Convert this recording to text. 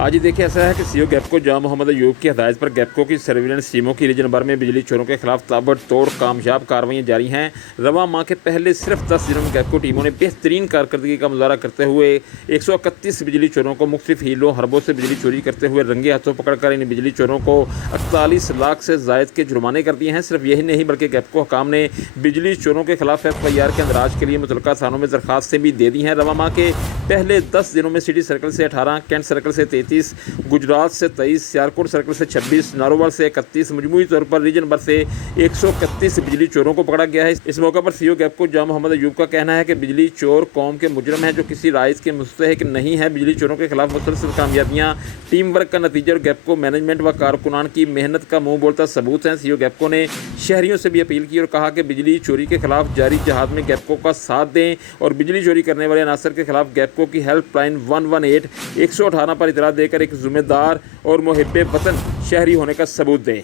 आज ही देखिए ऐसा है कि सीईओ गैपको जहां मोहम्मद अयूब की हदायत पर गैपको की सर्विलेंस टीमों की रीजन भर में बिजली चोरों के खिलाफ ताबड़तोड़ कामयाब कार्रवाइयां जारी हैं। रवा माह के पहले सिर्फ 10 दिनों में गैपको टीमों ने बेहतरीन कारकर्दगी का मुजाहरा करते हुए 131 बिजली चोरों को मुख्तलिफ हीलों हरबों से बिजली चोरी करते हुए रंगे हाथों पकड़कर इन बिजली चोरों को 48 लाख से जायद के जुर्माने कर दिए हैं। सिर्फ यही नहीं बल्कि गैपको हुकाम ने बिजली चोरों के खिलाफ FIR के अंदराज के लिए मुतल्लका थानों में दरखास्तें भी दे दी हैं। रवा माह के पहले 10 दिनों में सिटी सर्कल से 18, कैंट सर्कल से 33, गुजरात से 23, सियालकोट सर्कल से 26, नारोवाल से 31, मजमूई तौर पर रीजन भर से 131 बिजली चोरों को पकड़ा गया है। इस मौके पर सीईओ गैपको जहां मोहम्मद अयूब का कहना है कि बिजली चोर कौम के मुजरम हैं जो किसी राइज के मुस्तहिक नहीं है। बिजली चोरों के खिलाफ मुसलसल कामयाबियां टीम वर्क का नतीजा और गैपको मैनेजमेंट व कारकुनान की मेहनत का मुंह बोलता सबूत है। सीईओ गैपको ने शहरियों से भी अपील की और कहा कि बिजली चोरी के खिलाफ जारी जहाद में गैपको का साथ दें और बिजली चोरी करने वाले अनासर के खिलाफ गैपको की हेल्पलाइन 118 118 पर इतला देकर एक जिम्मेदार और मुहिब्बे वतन शहरी होने का सबूत दें।